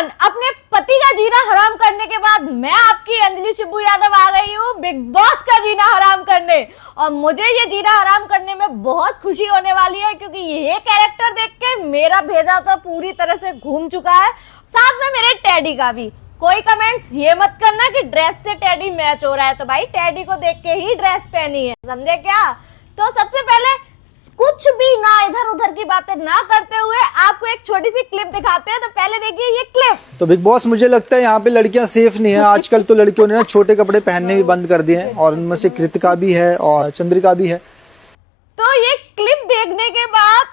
Everyone, अपने पति का जीना हराम करने के बाद मैं आपकी अंजलि शिबू यादव आ गई हूँ बिग बॉस का जीना हराम करने। और मुझे ये जीना हराम करने में बहुत खुशी होने वाली है, क्योंकि ये कैरेक्टर देख के मेरा भेजा तो पूरी तरह से घूम चुका है, साथ में मेरे टैडी का भी। कोई कमेंट्स ये मत करना कि ड्रेस से टैडी मैच हो रहा है, तो भाई टैडी को देख के ही ड्रेस पहनी है, समझे क्या? तो सबसे पहले कुछ भी ना इधर उधर की बातें ना करते हुए आपको एक छोटी सी क्लिप दिखाते हैं। तो पहले देखिए ये क्लिप। तो बिग बॉस मुझे लगता है यहाँ पे लड़कियां सेफ नहीं है। आजकल तो लड़कियों ने ना छोटे कपड़े पहनने भी बंद कर दिए हैं, और उनमें से कृतिका भी है और चंद्रिका भी है। तो ये क्लिप देखने के बाद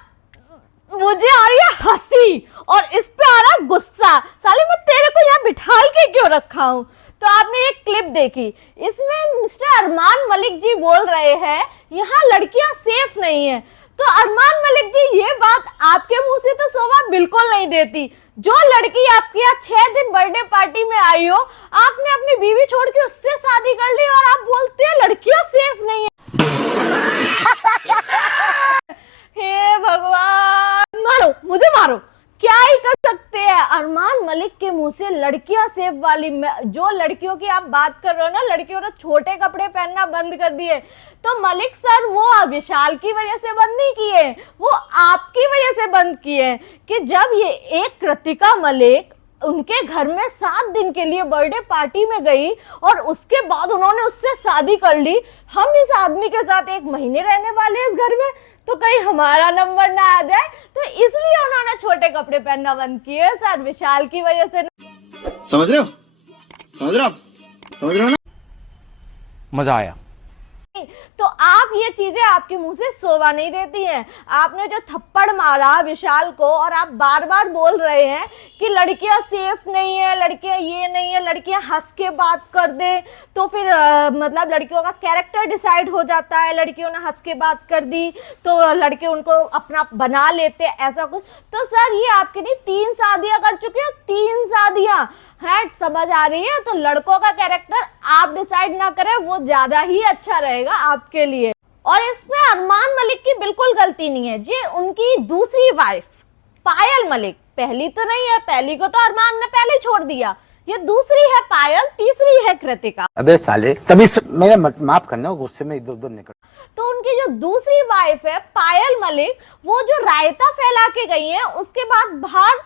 मुझे आ रही है हंसी और इस पे आ रहा है गुस्सा। साले मैं तेरे को यहाँ बिठाल के क्यों रखा हूँ? तो आपने ये क्लिप देखी, इसमें मिस्टर अरमान मलिक जी बोल रहे हैं यहाँ लड़कियां सेफ नहीं है। तो अरमान मलिक जी, ये बात आपके मुंह से तो शोभा बिल्कुल नहीं देती। जो लड़की आपके यहाँ 6 दिन बर्थडे पार्टी में आई हो, आपने अपनी बीवी छोड़ के उससे शादी कर ली और आप बोलते हैं लड़कियां सेफ नहीं है। हे भगवान, मारो मुझे मारो, क्या ही कर सकते हैं। अरमान मलिक के मुंह से लड़कियां सेफ वाली, जो लड़कियों की आप बात कर रहे हो ना, लड़कियों ने छोटे कपड़े पहनना बंद कर दिए। तो मलिक सर वो विशाल की वजह से बंद नहीं किए, वो आपकी वजह से बंद किए। कि जब ये एक कृतिका मलिक उनके घर में 7 दिन के लिए बर्थडे पार्टी में गई और उसके बाद उन्होंने उससे शादी कर ली, हम इस आदमी के साथ 1 महीने रहने वाले इस घर में, तो कहीं हमारा नंबर ना आ जाए, तो इसलिए उन्होंने छोटे कपड़े पहनना बंद किए सर, विशाल की वजह से। समझ रहे हो? समझ रहे हो? समझ रहे हो ना? मजा आया। तो आप ये चीजें आपके मुंह से शोभा नहीं देती हैं। आपने जो थप्पड़ मारा विशाल को, और आप बार बार बोल रहे हैं कि लड़कियां सेफ नहीं है, लड़कियां ये नहीं है, लड़कियां हंस के बात कर दे तो फिर मतलब लड़कियों का कैरेक्टर डिसाइड हो जाता है, लड़कियों ने हंस के बात कर दी तो लड़के उनको अपना बना लेते, ऐसा कुछ। तो सर ये आपके नहीं 3 शादियां कर चुके हो, 3 शादियां है, समझ आ रही है? तो लड़कों का कैरेक्टर आप डिसाइड ना करें, वो ज्यादा ही अच्छा रहेगा आपके लिए। और इसमें अरमान मलिक की बिल्कुल गलती नहीं है जी, उनकी दूसरी वाइफ पायल मलिक, पहली तो नहीं है, पहली को तो अरमान ने पहले छोड़ दिया, ये दूसरी है पायल, तीसरी है कृतिका। अबे साले, तभी मेरा माफ करना, गुस्से में इधर उधर निकल। तो उनकी जो दूसरी वाइफ है पायल मलिक, वो जो रायता फैला के गई है, उसके बाद बाहर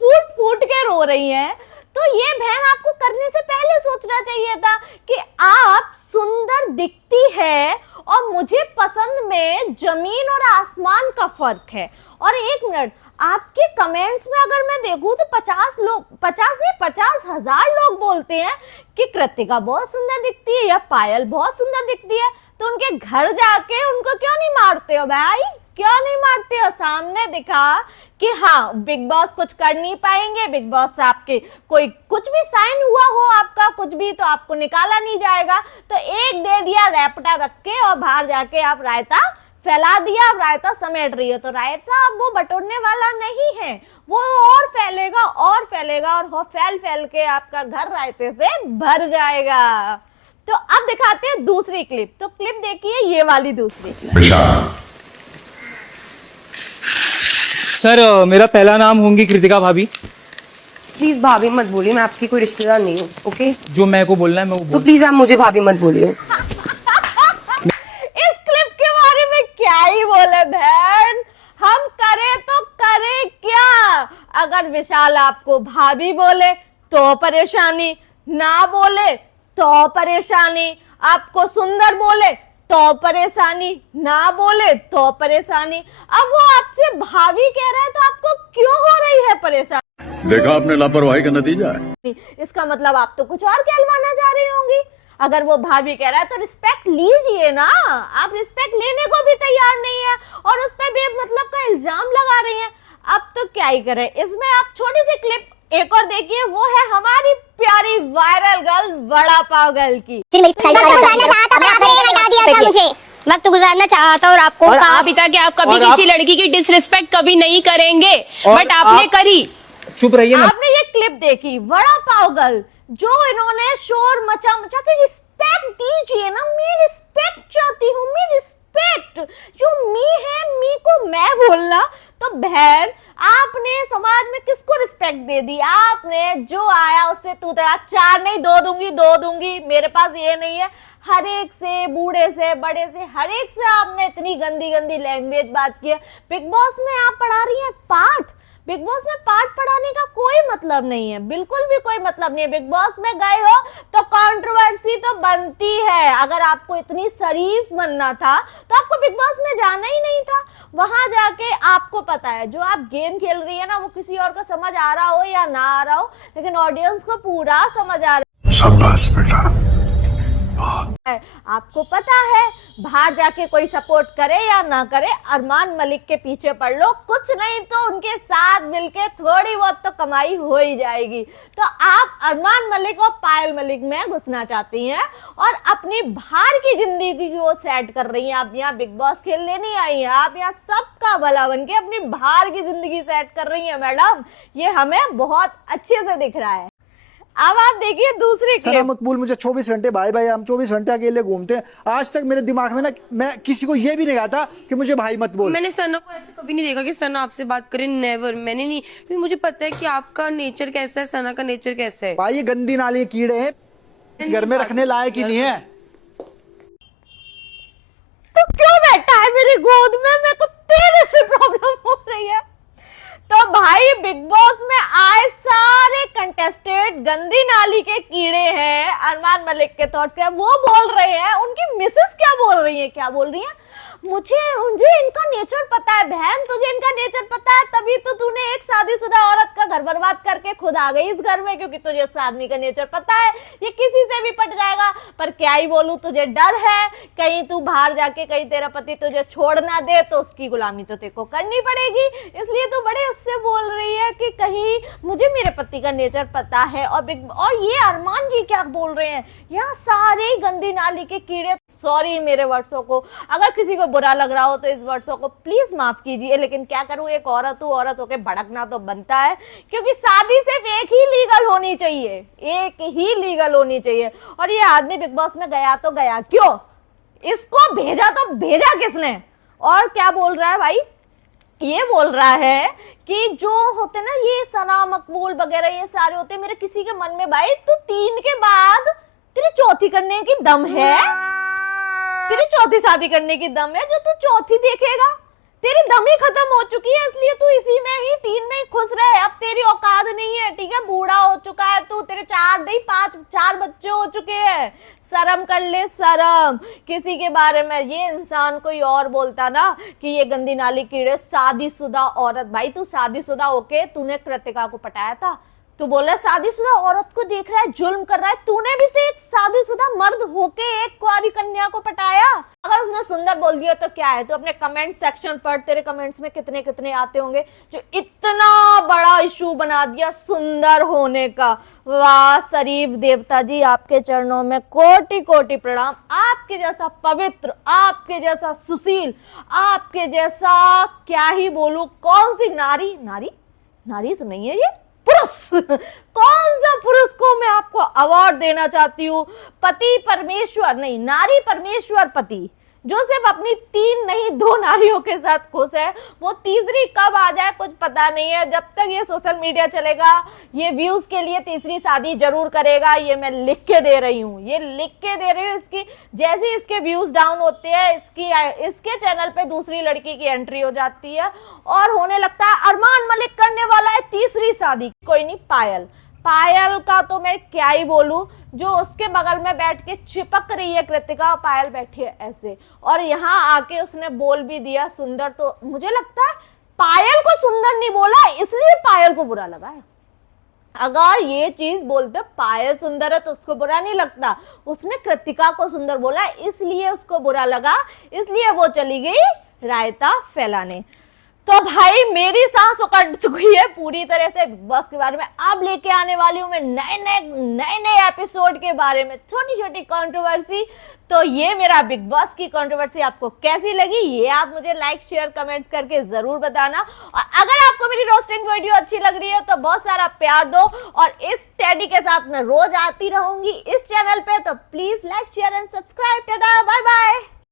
फूट फूट के रो रही है। तो ये बहन आपको करने से पहले सोचना चाहिए था कि आप सुंदर दिखती है और मुझे पसंद में जमीन और आसमान का फर्क है। और 1 मिनट, आपके कमेंट्स में अगर मैं देखूं तो 50,000 लोग बोलते हैं कि कृतिका बहुत सुंदर दिखती है या पायल बहुत सुंदर दिखती है। तो उनके घर जाके उनको क्यों नहीं मारते हो भाई? क्यों नहीं मारते हो? सामने दिखा कि हाँ बिग बॉस कुछ कर नहीं पाएंगे, बिग बॉस आपके कोई कुछ भी साइन हुआ हो आपका कुछ भी, तो आपको निकाला नहीं जाएगा। तो एक दे दिया रैपटा रख के और बाहर जाके आप रायता फैला दिया, अब रायता समेट रही है। तो रायता अब वो बटोरने वाला नहीं है, वो और फैलेगा और फैलेगा और फैल फैल के आपका घर रायते से भर जाएगा। तो अब दिखाते हैं दूसरी क्लिप। तो क्लिप देखिए, ये वाली दूसरी क्लिप। सर मेरा पहला नाम होंगी कृतिका भाभी। प्लीज भाभी मत बोलिए, मैं आपकी कोई रिश्तेदार नहीं हूँ, ओके? जो मैं को बोलना है मैं वो तो प्लीज आप मुझे भाभी मत बोलिए। इस क्लिप के बारे में क्या ही बोले बहन, हम करे तो करे क्या? अगर विशाल आपको भाभी बोले तो परेशानी, ना बोले तो परेशानी, आपको सुंदर बोले तो परेशानी, ना बोले तो परेशानी। अब वो आपसे भाभी कह रहा है तो आपको क्यों हो रही है परेशानी? देखा आपने लापरवाही का नतीजा है। इसका मतलब आप तो कुछ और कहलवाना जा रही होंगी। अगर वो भाभी कह रहा है तो रिस्पेक्ट लीजिए ना, आप रिस्पेक्ट लेने को भी तैयार नहीं है और उस पर बेमतलब का इल्जाम लगा रही हैं। अब तो क्या ही करें। इसमें आप छोटी सी क्लिप एक और देखिए, वो है हमारी प्यारी viral girl vada pav girl की। वक्त गुजारना चाहता और आपको कहा भी था कि आप कभी किसी लड़की की डिसरिस्पेक्ट कभी नहीं करेंगे, बट आपने करी। चुप रहिए ना। आपने ये क्लिप देखी वड़ा पाव गर्ल, जो इन्होंने शोर मचा मचा के रिस्पेक्ट दीजिए ना, मैं रिस्पेक्ट चाहती हूँ, मैं रिस्पेक्ट जो मी है, मी को मैं बोलना। तो बहन आपने समाज में किसको रिस्पेक्ट दे दी? आपने जो आया उससे तू तड़ा, 4 नहीं 2 दूंगी, 2 दूंगी, मेरे पास ये नहीं है। हर एक से, बूढ़े से, बड़े से, हर एक से आपने इतनी गंदी गंदी लैंग्वेज बात की है। बिग बॉस में आप पढ़ा रही हैं पाठ। बिग बॉस में पाठ पढ़ाने का कोई मतलब नहीं है, बिल्कुल भी कोई मतलब नहीं है। बिग बॉस में गए हो तो कंट्रोवर्सी तो बनती है। अगर आपको इतनी शरीफ बनना था तो आपको बिग बॉस में जाना ही नहीं था। वहां जाके आपको पता है जो आप गेम खेल रही है ना, वो किसी और को समझ आ रहा हो या ना आ रहा हो, लेकिन ऑडियंस को पूरा समझ आ रहा है। शाबाश बेटा। आपको पता है बाहर जाके कोई सपोर्ट करे या ना करे, अरमान मलिक के पीछे पड़ लो, कुछ नहीं तो उनके साथ मिलके थोड़ी बहुत तो कमाई हो ही जाएगी। तो आप अरमान मलिक और पायल मलिक में घुसना चाहती हैं और अपनी बाहर की जिंदगी को सेट कर रही हैं। आप यहाँ बिग बॉस खेलने नहीं आई हैं, आप यहाँ सबका भला बन के अपनी बाहर की जिंदगी सेट कर रही हैं मैडम। ये हमें बहुत अच्छे से दिख रहा है। अब आप देखिए दूसरी सना मकबूल, मुझे 24 घंटे भाई भाई, हम 24 घंटे अकेले घूमते हैं। आज तक मेरे दिमाग में ना, मैं किसी को ये भी नहीं कहा था कि मुझे भाई मत बोल। मैंने सना को ऐसे कभी नहीं देखा कि सना आपसे बात करे, नेवर। मैंने नहीं, क्योंकि मुझे पता है कि आपका नेचर कैसा है, सना का नेचर कैसा है। भाई ये गंदी नाली कीड़े हैं, इस घर में रखने लायक ही नहीं है। तो क्यों बैठा है मेरी गोद में? मेरे को तेरे से प्रॉब्लम हो रही है। तो भाई बिग बॉस में आए सारे कंटेस्टेंट गंदी नाली के कीड़े हैं। अरमान मलिक के तौर से वो बोल रहे हैं, उनकी मिसेस क्या बोल रही है? क्या बोल रही है? मुझे इनका नेचर पता है। बहन, तुझे इनका नेचर पता है तभी तो तूने एक शादीशुदा औरत का घर बर्बाद करके खुद आ गई इस घर में, क्योंकि तुझे इस आदमी का नेचर पता है, ये किसी से भी पट जाएगा। पर क्या ही बोलूं, तुझे डर है कहीं तू बाहर जाके, कहीं तेरा पति तुझे छोड़ ना दे तो उसकी गुलामी तो तेरे को करनी पड़ेगी, इसलिए तू बड़े उससे बोल रही है कि कहीं मुझे मेरे पति का नेचर पता है। और ये अरमान जी क्या बोल रहे हैं, यहाँ सारे गंदी नाली के कीड़े। सॉरी मेरे वर्ड्सों को, अगर किसी को बुरा लग रहा हो तो इस वर्ड्सों को प्लीज माफ कीजिए, लेकिन क्या करूं, एक औरत हूं, औरत होके भड़कना तो बनता है, क्योंकि शादी सिर्फ एक ही लीगल होनी चाहिए, एक ही लीगल होनी चाहिए। और ये आदमी बिग बॉस में गया तो गया क्यों? इसको भेजा तो भेजा किसने? और क्या बोल रहा है भाई? ये बोल रहा है कि जो होते ना ये सना मकबूल वगैरह, ये सारे होते मेरे किसी के मन में, भाई तू 3 के बाद तेरी चौथी करने की दम है? तेरी चौथी शादी करने की दम है जो तू चौथी देखेगा? तेरी दम ही खत्म हो चुकी है, इसलिए तू इसी में ही 3 में ही खुश रहे। अब तेरी औकात नहीं है, ठीक है? बूढ़ा हो चुका है तू, तेरे 4 नहीं 4 बच्चे हो चुके हैं। शर्म कर ले, शर्म। किसी के बारे में ये इंसान कोई और बोलता ना कि ये गंदी नाली कीड़े, शादीशुदा औरत। भाई तू शादीशुदा होके तूने कृतिका को पटाया था, तू बोल रहा शादीशुदा औरत को देख रहा है, जुल्म कर रहा है। तूने भी तो एक शादीशुदा मर्द होके एक कुंवारी कन्या को पटाया। अगर उसने सुंदर बोल दिया तो क्या है? तो अपने कमेंट सेक्शन पर तेरे कमेंट्स में कितने कितने आते होंगे जो इतना बड़ा इशू बना दिया सुंदर होने का। वाह शरीफ देवता जी, आपके चरणों में कोटि कोटि प्रणाम। आपके जैसा पवित्र, आपके जैसा सुशील, आपके जैसा क्या ही बोलूं, कौन सी नारी, नारी तो नहीं है ये, पुरुष, कौन सा पुरुष को मैं आपको अवार्ड देना चाहती हूँ? पति परमेश्वर नहीं, नारी परमेश्वर पति, जो सिर्फ अपनी 3 नहीं 2 नारियों के साथ खुश है। वो तीसरी कब आ जाए कुछ पता नहीं है। जब तक ये सोशल मीडिया चलेगा ये व्यूज के लिए तीसरी शादी जरूर करेगा, ये मैं लिख के दे रही हूँ, ये लिख के दे रही हूँ। इसकी जैसे इसके व्यूज डाउन होते हैं, इसके चैनल पे दूसरी लड़की की एंट्री हो जाती है और होने लगता है अरमान मलिक करने वाला है तीसरी शादी। कोई नहीं, पायल का तो मैं क्या ही बोलूं, जो उसके बगल में बैठ के चिपक रही है कृतिका, पायल बैठी है ऐसे, और यहाँ आके उसने बोल भी दिया सुंदर। तो मुझे लगता है पायल को सुंदर नहीं बोला इसलिए पायल को बुरा लगा है। अगर ये चीज बोलते पायल सुंदर है तो उसको बुरा नहीं लगता, उसने कृतिका को सुंदर बोला इसलिए उसको बुरा लगा, इसलिए वो चली गई रायता फैलाने। तो भाई मेरी सांस उकड़ चुकी है पूरी तरह से बिग बॉस के बारे में। अब लेके आने वाली हूँ मैं नए एपिसोड के बारे में, छोटी छोटी कंट्रोवर्सी। तो ये मेरा बिग बॉस की कंट्रोवर्सी आपको कैसी लगी ये आप मुझे लाइक शेयर कमेंट्स करके जरूर बताना। और अगर आपको मेरी रोस्टिंग वीडियो अच्छी लग रही है तो बहुत सारा प्यार दो, और इस टेडी के साथ मैं रोज आती रहूंगी इस चैनल पे, तो please like share and subscribe. Tata bye bye.